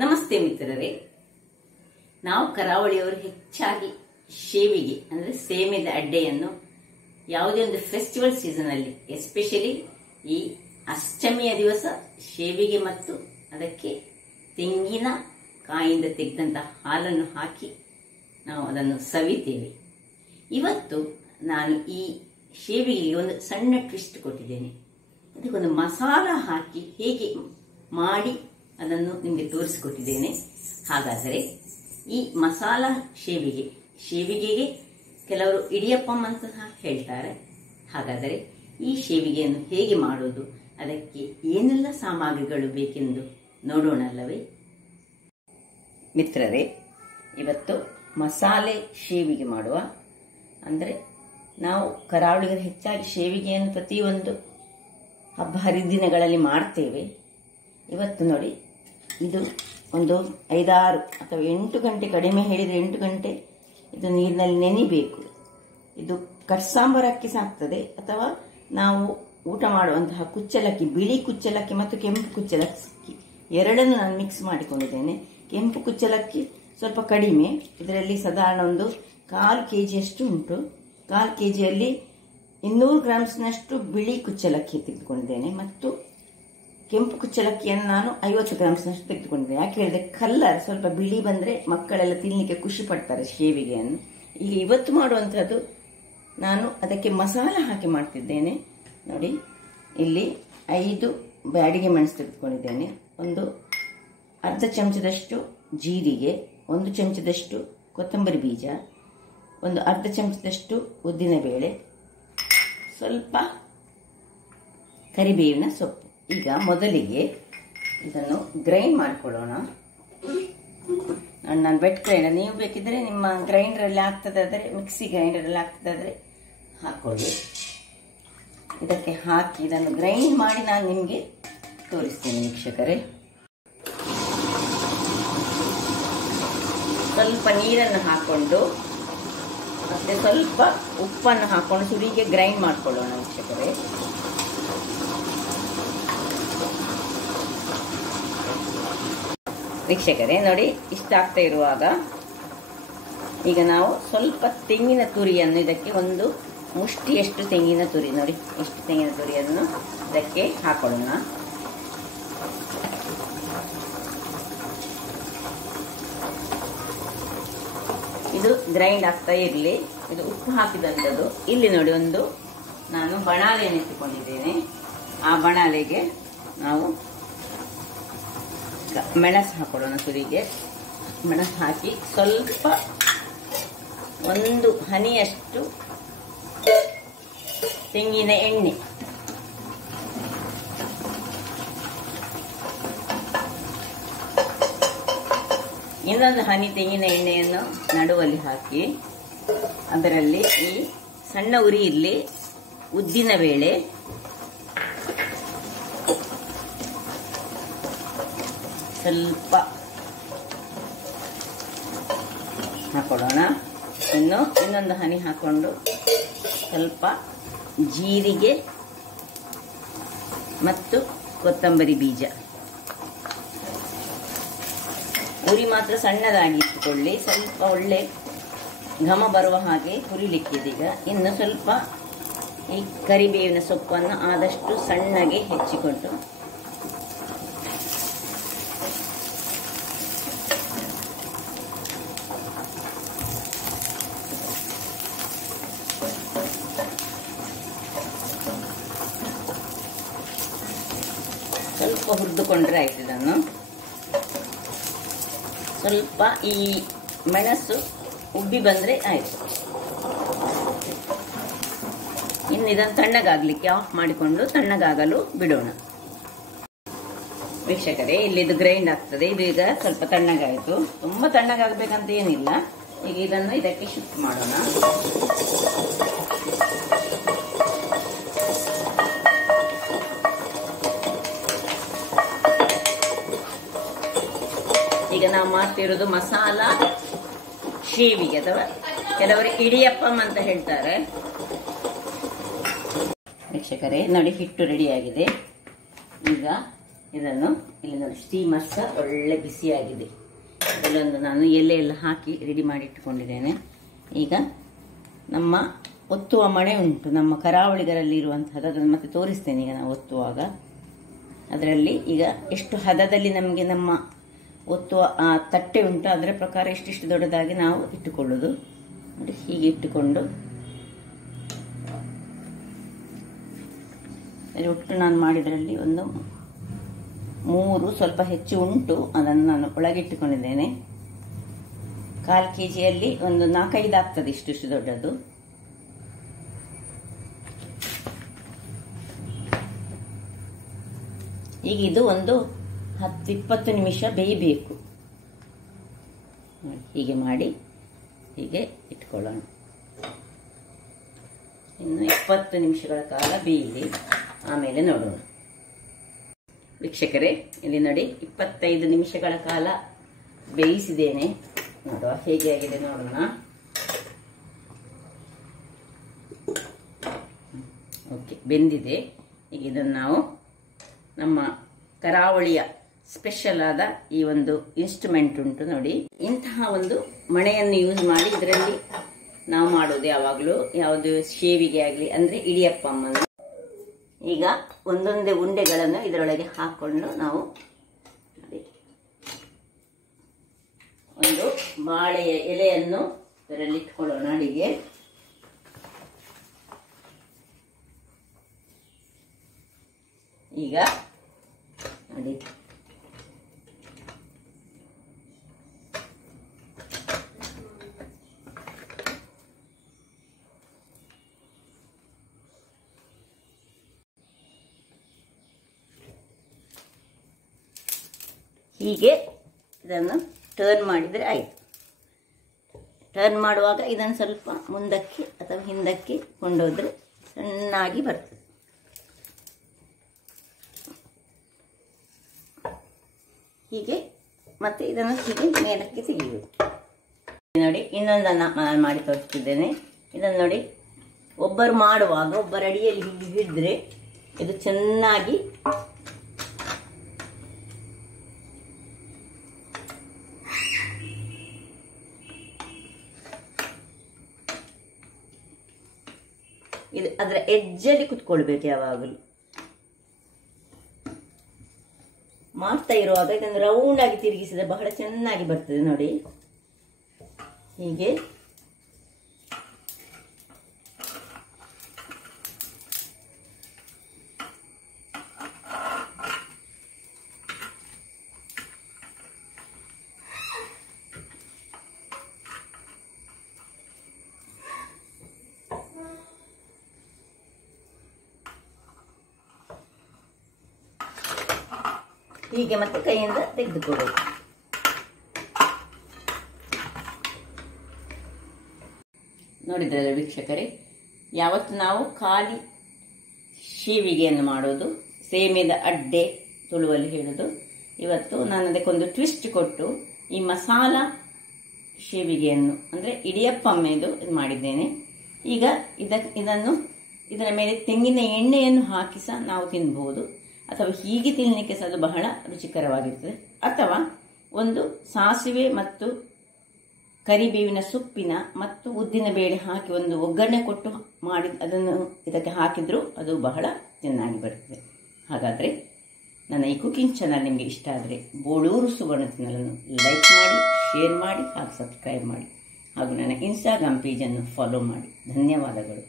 ನಮಸ್ತೆ ಮಿತ್ರರೇ, ನಾವು ಕರಾವಳಿಯವರು ಹೆಚ್ಚಾಗಿ ಶೇವಿಗೆ ಅಂದ್ರೆ ಸೇಮೆದ ಅಡ್ಡೆಯನ್ನು ಯಾವುದೇ ಒಂದು ಫೆಸ್ಟಿವಲ್ ಸೀಸನ್ ಅಲ್ಲಿ ಎಸ್ಪೆಷಲಿ ಈ ಅಷ್ಟಮಿಯ ದಿವಸ ಶೇವಿಗೆ ಮತ್ತು ಅದಕ್ಕೆ ತೆಂಗಿನ ಕಾಯಿಂದ ತೆಗೆದಂತಹ ಹಾಲನ್ನು ಹಾಕಿ ನಾವು ಅದನ್ನು ಸವಿತೇವೆ. ಇವತ್ತು ನಾನು ಈ ಶೇವಿಗೆಗೆ ಒಂದು ಸಣ್ಣ ಟ್ವಿಸ್ಟ್ ಕೊಟ್ಟಿದ್ದೇನೆ. ಅದಕ್ಕೊಂದು ಮಸಾಲ ಹಾಕಿ ಹೇಗೆ ಮಾಡಿ ಅದನ್ನು ನಿಮಗೆ ತೋರಿಸಿಕೊಟ್ಟಿದ್ದೇನೆ. ಹಾಗಾದರೆ ಈ ಮಸಾಲ ಶೇವಿಗೆಗೆ ಕೆಲವರು ಇಡಿಯಪ್ಪಂ ಅಂತ ಹೇಳ್ತಾರೆ. ಹಾಗಾದರೆ ಈ ಶೇವಿಗೆಯನ್ನು ಹೇಗೆ ಮಾಡುವುದು, ಅದಕ್ಕೆ ಏನೆಲ್ಲ ಸಾಮಗ್ರಿಗಳು ಬೇಕೆಂದು ನೋಡೋಣಲ್ಲವೇ ಮಿತ್ರರೇ. ಇವತ್ತು ಮಸಾಲೆ ಶೇವಿಗೆ ಮಾಡುವ. ಅಂದರೆ ನಾವು ಕರಾವಳಿಗರು ಹೆಚ್ಚಾಗಿ ಶೇವಿಗೆಯನ್ನು ಪ್ರತಿಯೊಂದು ಹಬ್ಬ ಹರಿದಿನಗಳಲ್ಲಿ ಮಾಡ್ತೇವೆ. ಇವತ್ತು ನೋಡಿ, ಇದು ಒಂದು 5-6 ಅಥವಾ 8 ಗಂಟೆ, ಕಡಿಮೆ ಹೇಳಿದರೆ 8 ಗಂಟೆ ಇದು ನೀರಿನಲ್ಲಿ ನೆನಿಬೇಕು. ಇದು ಕಟ್ಸಾಂಬರಕ್ಕೆ ಸಾಕ್ತದೆ, ಅಥವಾ ನಾವು ಊಟ ಮಾಡುವಂತಹ ಕುಚ್ಚಲಕ್ಕಿ, ಬಿಳಿ ಕುಚ್ಚಲಕ್ಕಿ ಮತ್ತು ಕೆಂಪು ಕುಚ್ಚಲಕ್ಕಿ ಎರಡನ್ನು ನಾನು ಮಿಕ್ಸ್ ಮಾಡಿಕೊಂಡಿದ್ದೇನೆ. ಕೆಂಪು ಕುಚ್ಚಲಕ್ಕಿ ಸ್ವಲ್ಪ ಕಡಿಮೆ, ಇದರಲ್ಲಿ ಸಾಧಾರಣ ಒಂದು 1/4 kg ಉಂಟು. 1/4 kgಯಲ್ಲಿ 200 ಗ್ರಾಮ್ಸ್ನಷ್ಟು ಬಿಳಿ ಕುಚ್ಚಲಕ್ಕಿ ತೆಗೆದುಕೊಂಡಿದ್ದೇನೆ ಮತ್ತು ಕೆಂಪು ಕುಚ್ಚಲಕ್ಕಿಯನ್ನು ನಾನು 50 ಗ್ರಾಮ್ಸ್ನಷ್ಟು ತೆಗೆದುಕೊಂಡಿದ್ದೇನೆ. ಯಾಕೆ ಹೇಳಿದ್ರೆ ಕಲರ್ ಸ್ವಲ್ಪ ಬಿಳಿ ಬಂದರೆ ಮಕ್ಕಳೆಲ್ಲ ತಿನ್ನಲಿಕ್ಕೆ ಖುಷಿ ಪಡ್ತಾರೆ ಶೇವಿಗೆಯನ್ನು. ಈಗ ಇವತ್ತು ಮಾಡುವಂಥದ್ದು ನಾನು ಅದಕ್ಕೆ ಮಸಾಲ ಹಾಕಿ ಮಾಡ್ತಿದ್ದೇನೆ. ನೋಡಿ, ಇಲ್ಲಿ 5 ಬ್ಯಾಡಿಗೆ ಮೆಣಸು ತೆಗೆದುಕೊಂಡಿದ್ದೇನೆ, ಒಂದು ಅರ್ಧ ಚಮಚದಷ್ಟು ಜೀರಿಗೆ, 1 ಚಮಚದಷ್ಟು ಕೊತ್ತಂಬರಿ ಬೀಜ, ಒಂದು ಅರ್ಧ ಚಮಚದಷ್ಟು ಉದ್ದಿನ ಬೇಳೆ, ಸ್ವಲ್ಪ ಕರಿಬೇವಿನ ಸೊಪ್ಪು. ಈಗ ಮೊದಲಿಗೆ ಇದನ್ನು ಗ್ರೈಂಡ್ ಮಾಡಿಕೊಳ್ಳೋಣ. ನಾನು ಬೆಟ್ ಗ್ರೈಂಡರ್, ನೀವು ಬೇಕಿದ್ರೆ ನಿಮ್ಮ ಗ್ರೈಂಡರಲ್ಲಿ ಆಗ್ತದಾದರೆ, ಮಿಕ್ಸಿ ಗ್ರೈಂಡರಲ್ಲಿ ಆಗ್ತದಾದರೆ ಹಾಕೊಳ್ಳಿ. ಇದಕ್ಕೆ ಹಾಕಿ ಇದನ್ನು ಗ್ರೈಂಡ್ ಮಾಡಿ ನಾನು ನಿಮಗೆ ತೋರಿಸ್ತೇನೆ ವೀಕ್ಷಕರೇ. ಸ್ವಲ್ಪ ನೀರನ್ನು ಹಾಕೊಂಡು ಮತ್ತೆ ಸ್ವಲ್ಪ ಉಪ್ಪನ್ನು ಹಾಕೊಂಡು ಸುರಿಗೆ ಗ್ರೈಂಡ್ ಮಾಡಿಕೊಳ್ಳೋಣ ವೀಕ್ಷಕರೇ. ವೀಕ್ಷಕರೇ ನೋಡಿ, ಇಷ್ಟ ಆಗ್ತಾ ಇರುವಾಗ ಈಗ ನಾವು ಸ್ವಲ್ಪ ತೆಂಗಿನ ತುರಿಯನ್ನು, ಇದಕ್ಕೆ ಒಂದು ಮುಷ್ಟಿಯಷ್ಟು ತೆಂಗಿನ ತುರಿ, ನೋಡಿ ಎಷ್ಟು ತೆಂಗಿನ ತುರಿಯನ್ನು ಇದಕ್ಕೆ ಹಾಕೊಳ್ಳೋಣ. ಇದು ಗ್ರೈಂಡ್ ಆಗ್ತಾ ಇರಲಿ. ಇದು ಉಪ್ಪು ಹಾಕಿದಂಥದ್ದು. ಇಲ್ಲಿ ನೋಡಿ, ಒಂದು ನಾನು ಬಣಾಲೆಯನ್ನು ಎತ್ತಿಕೊಂಡಿದ್ದೇನೆ. ಆ ಬಣಾಲೆಗೆ ನಾವು ಮೆಣಸು ಹಾಕೊಳ್ಳೋಣ. ತುರಿಗೆ ಮೆಣಸು ಹಾಕಿ ಸ್ವಲ್ಪ ಒಂದು ಹನಿಯಷ್ಟು ತೆಂಗಿನ ಎಣ್ಣೆ, ಇನ್ನೊಂದು ಹನಿ ತೆಂಗಿನ ಎಣ್ಣೆಯನ್ನು ನಡುವಲ್ಲಿ ಹಾಕಿ ಅದರಲ್ಲಿ ಈ ಸಣ್ಣ ಉರಿಯಲ್ಲಿ ಉದ್ದಿನ ಬೇಳೆ, ಸ್ವಲ್ಪ ಹಾಕೊಳ್ಳೋಣ. ಇನ್ನೊಂದು ಹನಿ ಹಾಕೊಂಡು ಸ್ವಲ್ಪ ಜೀರಿಗೆ ಮತ್ತು ಕೊತ್ತಂಬರಿ ಬೀಜ. ಉರಿ ಮಾತ್ರ ಸಣ್ಣದಾಗಿ ಇಟ್ಟುಕೊಳ್ಳಿ, ಸ್ವಲ್ಪ ಒಳ್ಳೆ ಘಮ ಬರುವ ಹಾಗೆ ಹುರಿಲಿಕ್ಕಿದೀಗ. ಇನ್ನು ಸ್ವಲ್ಪ ಈ ಕರಿಬೇವಿನ ಸೊಪ್ಪನ್ನು ಆದಷ್ಟು ಸಣ್ಣಗೆ ಹೆಚ್ಚಿಕೊಂಡು ಸ್ವಲ್ಪ ಹುರಿದುಕೊಂಡ್ರೆ ಆಯ್ತು. ಇದನ್ನು ಸ್ವಲ್ಪ ಈ ಮೆಣಸು ಉಬ್ಬಿ ಬಂದರೆ ಆಯಿತು. ಇನ್ನು ಇದನ್ನು ತಣ್ಣಗಾಗಲಿಕ್ಕೆ ಆಫ್ ಮಾಡಿಕೊಂಡು ತಣ್ಣಗಾಗಲು ಬಿಡೋಣ. ವೀಕ್ಷಕರೇ, ಇಲ್ಲಿದು ಗ್ರೈಂಡ್ ಆಗ್ತದೆ. ಇದು ಈಗ ಸ್ವಲ್ಪ ತಣ್ಣಗಾಯಿತು. ತುಂಬ ತಣ್ಣಗಾಗಬೇಕಂತ ಏನಿಲ್ಲ. ಈಗ ಇದನ್ನು ಇದಕ್ಕೆ ಶಿಫ್ಟ್ ಮಾಡೋಣ. ಈಗ ನಾವು ಮಾಡ್ತಿರೋದು ಮಸಾಲ ಶೇವಿಗೆ, ಅಥವಾ ಕೆಲವರು ಇಡಿಯಪ್ಪಂ ಅಂತ ಹೇಳ್ತಾರೆ. ವೀಕ್ಷಕರೇ ನೋಡಿ, ಹಿಟ್ಟು ರೆಡಿಯಾಗಿದೆ. ಈಗ ಇದನ್ನು ಇಲ್ಲಿ ನೋಡಿ ಸ್ಟೀಮರ್ ಸಹ ಒಳ್ಳೆ ಬಿಸಿಯಾಗಿದೆ. ಇದರಲ್ಲೊಂದು ನಾನು ಎಲೆ ಎಲ್ಲ ಹಾಕಿ ರೆಡಿ ಮಾಡಿ ಇಟ್ಟುಕೊಂಡಿದ್ದೇನೆ. ಈಗ ನಮ್ಮ ಒತ್ತುವ ಮಣೆ ಉಂಟು ನಮ್ಮ ಕರಾವಳಿಗರಲ್ಲಿ ಇರುವಂಥದ್ದು, ಅದನ್ನು ಮತ್ತೆ ತೋರಿಸ್ತೇನೆ. ಈಗ ನಾವು ಒತ್ತುವಾಗ ಅದರಲ್ಲಿ ಈಗ ಎಷ್ಟು ಹದದಲ್ಲಿ ನಮಗೆ ನಮ್ಮ ಒತ್ತುವ ತಟ್ಟೆ ಉಂಟು ಅದರ ಪ್ರಕಾರ ಇಷ್ಟಿಷ್ಟು ದೊಡ್ಡದಾಗಿ ನಾವು ಇಟ್ಟುಕೊಳ್ಳೋದು ನೋಡಿ. ಹೀಗೆ ಇಟ್ಟುಕೊಂಡು ಒಟ್ಟು ನಾನು ಮಾಡಿದ್ರಲ್ಲಿ ಒಂದು 3 ಸ್ವಲ್ಪ ಹೆಚ್ಚು ಉಂಟು, ಅದನ್ನು ನಾನು ಒಳಗಿಟ್ಟುಕೊಂಡಿದ್ದೇನೆ. 1/4 kg ಒಂದು 4-5 ಆಗ್ತದೆ ಇಷ್ಟು ದೊಡ್ಡದು. ಈಗ ಇದು ಒಂದು 10-20 ನಿಮಿಷ ಬೇಯಬೇಕು. ಹೀಗೆ ಮಾಡಿ ಹೀಗೆ ಇಟ್ಕೊಳ್ಳೋಣ. ಇನ್ನು 20 ನಿಮಿಷಗಳ ಕಾಲ ಬೇಯಲಿ, ಆಮೇಲೆ ನೋಡೋಣ. ವೀಕ್ಷಕರೇ, ಇಲ್ಲಿ ನೋಡಿ 25 ನಿಮಿಷಗಳ ಕಾಲ ಬೇಯಿಸಿದ್ದೇನೆ. ನೋಡುವ ಹೇಗೆ ಆಗಿದೆ ನೋಡೋಣ. ಓಕೆ, ಬೆಂದಿದೆ. ಈಗ ಇದನ್ನು ನಾವು ನಮ್ಮ ಕರಾವಳಿಯ ಸ್ಪೆಷಲ್ ಆದ ಈ ಒಂದು ಇನ್ಸ್ಟ್ರುಮೆಂಟ್ ಉಂಟು ನೋಡಿ, ಇಂತಹ ಒಂದು ಮಣೆಯನ್ನು ಯೂಸ್ ಮಾಡಿ ಇದರಲ್ಲಿ ನಾವು ಮಾಡೋದು ಯಾವಾಗಲೂ ಯಾವುದು ಶೇವಿಗೆ ಆಗಲಿ ಅಂದರೆ ಇಡಿಯಪ್ಪಮ್ಮನ್ನು. ಈಗ ಒಂದೊಂದೇ ಉಂಡೆಗಳನ್ನು ಇದರೊಳಗೆ ಹಾಕೊಂಡು ನಾವು ಒಂದು ಬಾಳೆಯ ಎಲೆಯನ್ನು ಇದರಲ್ಲಿ ಇಟ್ಕೊಳ್ಳೋಣ ಅಡಿಗೆ. ಈಗ ನೋಡಿ ಹೀಗೆ ಇದನ್ನು ಟರ್ನ್ ಮಾಡಿದರೆ ಆಯಿತು. ಟರ್ನ್ ಮಾಡುವಾಗ ಇದನ್ನು ಸ್ವಲ್ಪ ಮುಂದಕ್ಕೆ ಅಥವಾ ಹಿಂದಕ್ಕೆ ಕೊಂಡೋದ್ರೆ ಸಣ್ಣಾಗಿ ಬರ್ತದೆ. ಹೀಗೆ ಮತ್ತೆ ಇದನ್ನು ಹೀಗೆ ಮೇಲಕ್ಕೆ ತೆಗೆಯಬೇಕು. ನೋಡಿ, ಇನ್ನೊಂದನ್ನು ನಾನು ಮಾಡಿ ತೋರಿಸ್ತಿದ್ದೇನೆ. ಇದನ್ನು ನೋಡಿ, ಒಬ್ಬರು ಮಾಡುವಾಗ ಒಬ್ಬರ ಅಡಿಯಲ್ಲಿ ಹೀಗೆ ಹಿಡಿದ್ರೆ ಇದು ಚೆನ್ನಾಗಿ ಇದು ಅದರ ಎಡ್ಜಲ್ಲಿ ಕುತ್ಕೊಳ್ಬೇಕು. ಯಾವಾಗಲೂ ಮಾಡ್ತಾ ಇರುವಾಗ ಇದನ್ನು ರೌಂಡ್ ಆಗಿ ತಿರುಗಿಸಿದ್ರೆ ಬಹಳ ಚೆನ್ನಾಗಿ ಬರ್ತದೆ ನೋಡಿ. ಹೀಗೆ ಹೀಗೆ ಮತ್ತೆ ಕೈಯಿಂದ ತೆಗೆದುಕೊಳ್ಳೋದು. ನೋಡಿದ್ರಲ್ಲ ವೀಕ್ಷಕರೇ, ಯಾವತ್ತು ನಾವು ಖಾಲಿ ಶೀವಿಗೆಯನ್ನು ಮಾಡೋದು, ಸೇಮೆದ ಅಡ್ಡೆ ತುಳುವಲ್ಲಿ ಹೇಳೋದು. ಇವತ್ತು ನಾನು ಅದಕ್ಕೊಂದು ಟ್ವಿಸ್ಟ್ ಕೊಟ್ಟು ಈ ಮಸಾಲ ಶೀವಿಗೆಯನ್ನು ಅಂದರೆ ಇಡಿಯಪ್ಪಮ್ಮೆದು ಇದು ಮಾಡಿದ್ದೇನೆ. ಈಗ ಇದರ ಮೇಲೆ ತೆಂಗಿನ ಎಣ್ಣೆಯನ್ನು ಹಾಕಿ ಸಹ ನಾವು ತಿನ್ಬಹುದು, ಅಥವಾ ಹೀಗೆ ತಿನ್ನಲಿಕ್ಕೆ ಸಹ ಅದು ಬಹಳ ರುಚಿಕರವಾಗಿರ್ತದೆ. ಅಥವಾ ಒಂದು ಸಾಸಿವೆ ಮತ್ತು ಕರಿಬೇವಿನ ಸೊಪ್ಪಿನ ಮತ್ತು ಉದ್ದಿನ ಬೇಳೆ ಹಾಕಿ ಒಂದು ಒಗ್ಗರಣೆ ಕೊಟ್ಟು ಮಾಡಿ ಅದನ್ನು ಇದಕ್ಕೆ ಹಾಕಿದರೂ ಅದು ಬಹಳ ಚೆನ್ನಾಗಿ ಬರ್ತದೆ. ಹಾಗಾದರೆ ನನ್ನ ಈ ಕುಕಿಂಗ್ ಚಾನಲ್ ನಿಮಗೆ ಇಷ್ಟ ಆದರೆ ಬೋಳೂರು ಸುವರ್ಣ ಚಾನಲನ್ನು ಲೈಕ್ ಮಾಡಿ, ಶೇರ್ ಮಾಡಿ ಹಾಗೂ ಸಬ್ಸ್ಕ್ರೈಬ್ ಮಾಡಿ, ಹಾಗೂ ನನ್ನ ಇನ್ಸ್ಟಾಗ್ರಾಮ್ ಪೇಜನ್ನು ಫಾಲೋ ಮಾಡಿ. ಧನ್ಯವಾದಗಳು.